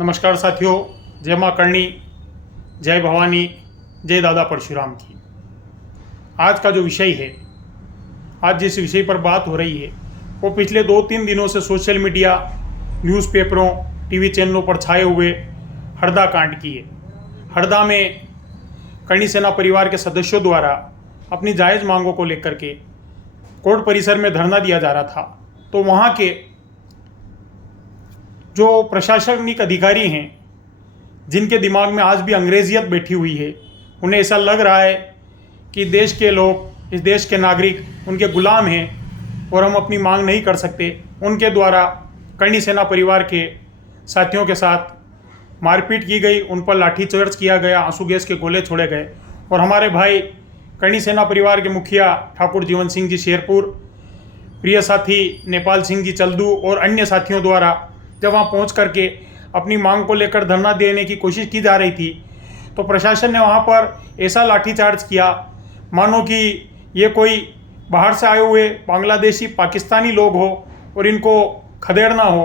नमस्कार साथियों, जय माँ करणी, जय भवानी, जय दादा परशुराम की। आज का जो विषय है, आज जिस विषय पर बात हो रही है वो पिछले 2-3 दिनों से सोशल मीडिया, न्यूज़पेपरों, टीवी चैनलों पर छाए हुए हरदा कांड की है। हरदा में करणी सेना परिवार के सदस्यों द्वारा अपनी जायज़ मांगों को लेकर के कोर्ट परिसर में धरना दिया जा रहा था। तो वहाँ के जो प्रशासनिक अधिकारी हैं, जिनके दिमाग में आज भी अंग्रेजियत बैठी हुई है, उन्हें ऐसा लग रहा है कि देश के लोग, इस देश के नागरिक उनके गुलाम हैं और हम अपनी मांग नहीं कर सकते। उनके द्वारा करणी सेना परिवार के साथियों के साथ मारपीट की गई, उन पर लाठीचार्ज किया गया, आंसू गैस के गोले छोड़े गए। और हमारे भाई करणी सेना परिवार के मुखिया ठाकुर जीवन सिंह जी शेरपुर, प्रिय साथी नेपाल सिंह जी चल्दू और अन्य साथियों द्वारा जब वहाँ पहुँच करके अपनी मांग को लेकर धरना देने की कोशिश की जा रही थी, तो प्रशासन ने वहाँ पर ऐसा लाठीचार्ज किया मानो कि ये कोई बाहर से आए हुए बांग्लादेशी, पाकिस्तानी लोग हो और इनको खदेड़ना हो,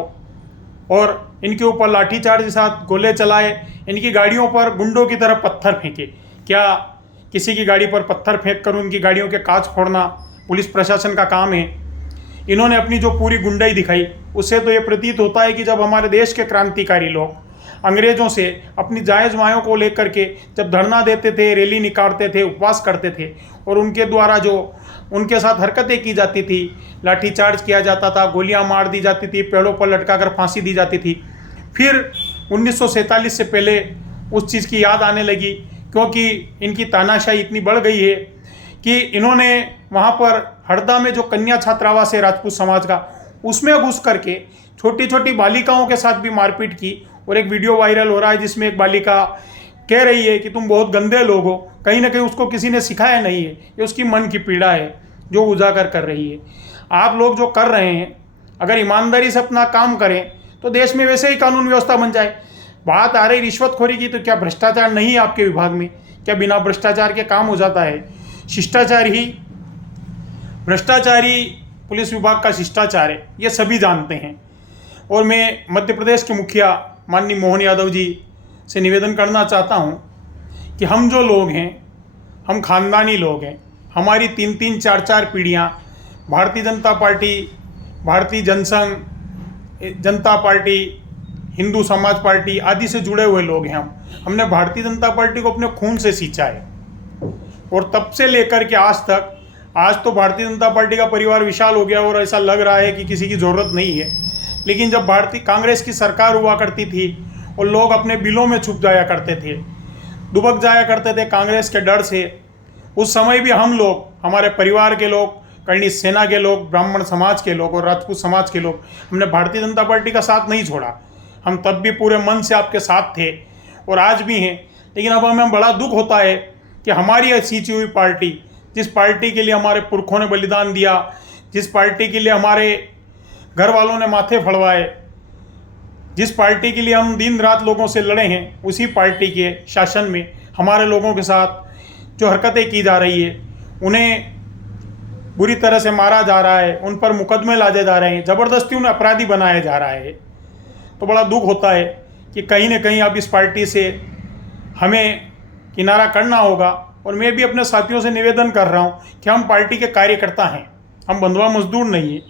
और इनके ऊपर लाठीचार्ज के साथ गोले चलाए, इनकी गाड़ियों पर गुंडों की तरह पत्थर फेंके। क्या किसी की गाड़ी पर पत्थर फेंक कर उनकी गाड़ियों के कांच फोड़ना पुलिस प्रशासन का काम है? इन्होंने अपनी जो पूरी गुंडाई दिखाई, उससे तो ये प्रतीत होता है कि जब हमारे देश के क्रांतिकारी लोग अंग्रेज़ों से अपनी जायज़ मांगों को लेकर के जब धरना देते थे, रैली निकालते थे, उपवास करते थे, और उनके द्वारा जो उनके साथ हरकतें की जाती थी, लाठीचार्ज किया जाता था, गोलियां मार दी जाती थी, पेड़ों पर लटका कर फांसी दी जाती थी। फिर 1947 से पहले उस चीज़ की याद आने लगी, क्योंकि इनकी तानाशाही इतनी बढ़ गई है कि इन्होंने वहाँ पर हरदा में जो कन्या छात्रावास है राजपूत समाज का, उसमें घुस करके छोटी छोटी बालिकाओं के साथ भी मारपीट की। और एक वीडियो वायरल हो रहा है जिसमें एक बालिका कह रही है कि तुम बहुत गंदे लोग हो। कहीं ना कहीं उसको किसी ने सिखाया नहीं है, ये उसकी मन की पीड़ा है जो उजागर कर रही है। आप लोग जो कर रहे हैं, अगर ईमानदारी से अपना काम करें तो देश में वैसे ही कानून व्यवस्था बन जाए। बात आ रही रिश्वतखोरी की, तो क्या भ्रष्टाचार नहीं है आपके विभाग में? क्या बिना भ्रष्टाचार के काम हो जाता है? शिष्टाचार ही भ्रष्टाचारी पुलिस विभाग का शिष्टाचार है, ये सभी जानते हैं। और मैं मध्य प्रदेश के मुखिया माननीय मोहन यादव जी से निवेदन करना चाहता हूं कि हम जो लोग हैं, हम खानदानी लोग हैं, हमारी 3-3, 4-4 पीढ़ियां भारतीय जनता पार्टी, भारतीय जनसंघ, जनता पार्टी, हिंदू समाज पार्टी आदि से जुड़े हुए लोग हैं। हमने भारतीय जनता पार्टी को अपने खून से सींचा है, और तब से लेकर के आज तक, आज तो भारतीय जनता पार्टी का परिवार विशाल हो गया और ऐसा लग रहा है कि किसी की ज़रूरत नहीं है। लेकिन जब भारतीय कांग्रेस की सरकार हुआ करती थी और लोग अपने बिलों में छुप जाया करते थे, दुबक जाया करते थे कांग्रेस के डर से, उस समय भी हम लोग, हमारे परिवार के लोग, करणी सेना के लोग, ब्राह्मण समाज के लोग और राजपूत समाज के लोग, हमने भारतीय जनता पार्टी का साथ नहीं छोड़ा। हम तब भी पूरे मन से आपके साथ थे और आज भी हैं। लेकिन अब हमें बड़ा दुख होता है कि हमारी सींची हुई पार्टी, जिस पार्टी के लिए हमारे पुरखों ने बलिदान दिया, जिस पार्टी के लिए हमारे घर वालों ने माथे फड़वाए, जिस पार्टी के लिए हम दिन रात लोगों से लड़े हैं, उसी पार्टी के शासन में हमारे लोगों के साथ जो हरकतें की जा रही है, उन्हें बुरी तरह से मारा जा रहा है, उन पर मुकदमे लादे जा रहे हैं, ज़बरदस्ती उन्हें अपराधी बनाया जा रहा है। तो बड़ा दुख होता है कि कहीं ना कहीं अब इस पार्टी से हमें किनारा करना होगा। और मैं भी अपने साथियों से निवेदन कर रहा हूं कि हम पार्टी के कार्यकर्ता हैं, हम बंधुआ मजदूर नहीं हैं।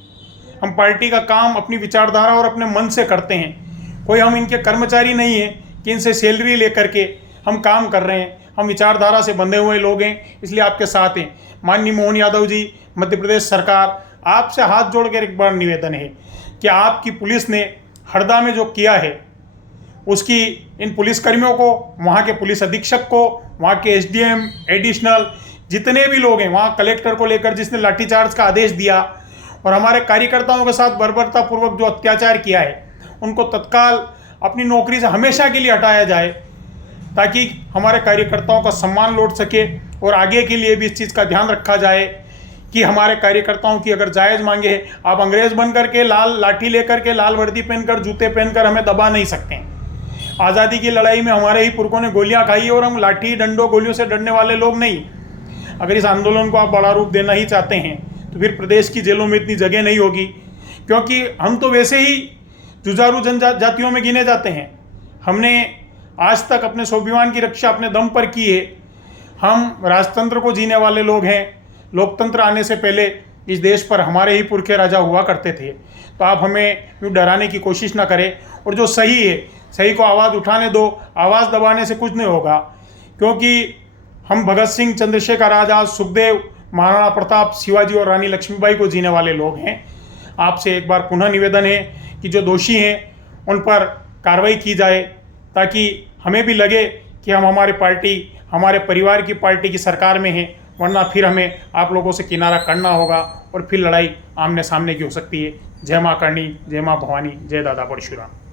हम पार्टी का काम अपनी विचारधारा और अपने मन से करते हैं। कोई हम इनके कर्मचारी नहीं हैं कि इनसे सैलरी लेकर के हम काम कर रहे हैं। हम विचारधारा से बंधे हुए लोग हैं, इसलिए आपके साथ हैं। माननीय मोहन यादव जी, मध्य प्रदेश सरकार, आपसे हाथ जोड़ कर एक बार निवेदन है कि आपकी पुलिस ने हरदा में जो किया है, उसकी इन पुलिसकर्मियों को, वहाँ के पुलिस अधीक्षक को, वहाँ के एसडीएम, एडिशनल जितने भी लोग हैं, वहाँ कलेक्टर को लेकर जिसने लाठीचार्ज का आदेश दिया और हमारे कार्यकर्ताओं के साथ बर्बरतापूर्वक जो अत्याचार किया है, उनको तत्काल अपनी नौकरी से हमेशा के लिए हटाया जाए, ताकि हमारे कार्यकर्ताओं का सम्मान लौट सके। और आगे के लिए भी इस चीज़ का ध्यान रखा जाए कि हमारे कार्यकर्ताओं की अगर जायज़ मांगे है, आप अंग्रेज़ बन करके, लाल लाठी लेकर के, लाल वर्दी पहनकर, जूते पहनकर हमें दबा नहीं सकते हैं। आज़ादी की लड़ाई में हमारे ही पुरखों ने गोलियां खाई और हम लाठी डंडों गोलियों से डरने वाले लोग नहीं। अगर इस आंदोलन को आप बड़ा रूप देना ही चाहते हैं तो फिर प्रदेश की जेलों में इतनी जगह नहीं होगी, क्योंकि हम तो वैसे ही जुझारू जनजातियों में गिने जाते हैं। हमने आज तक अपने स्वाभिमान की रक्षा अपने दम पर की है। हम राजतंत्र को जीने वाले लोग हैं। लोकतंत्र आने से पहले इस देश पर हमारे ही पुरखे राजा हुआ करते थे। तो आप हमें यूँ डराने की कोशिश ना करें, और जो सही है सही को आवाज़ उठाने दो। आवाज़ दबाने से कुछ नहीं होगा, क्योंकि हम भगत सिंह, चंद्रशेखर आज़ाद, सुखदेव, महाराणा प्रताप, शिवाजी और रानी लक्ष्मीबाई को जीने वाले लोग हैं। आपसे एक बार पुनः निवेदन है कि जो दोषी हैं उन पर कार्रवाई की जाए, ताकि हमें भी लगे कि हम हमारी पार्टी, हमारे परिवार की पार्टी की सरकार में हैं, वरना फिर हमें आप लोगों से किनारा करना होगा और फिर लड़ाई आमने सामने की हो सकती है। जय माँ करणी, जय माँ भवानी, जय दादा परशुराम।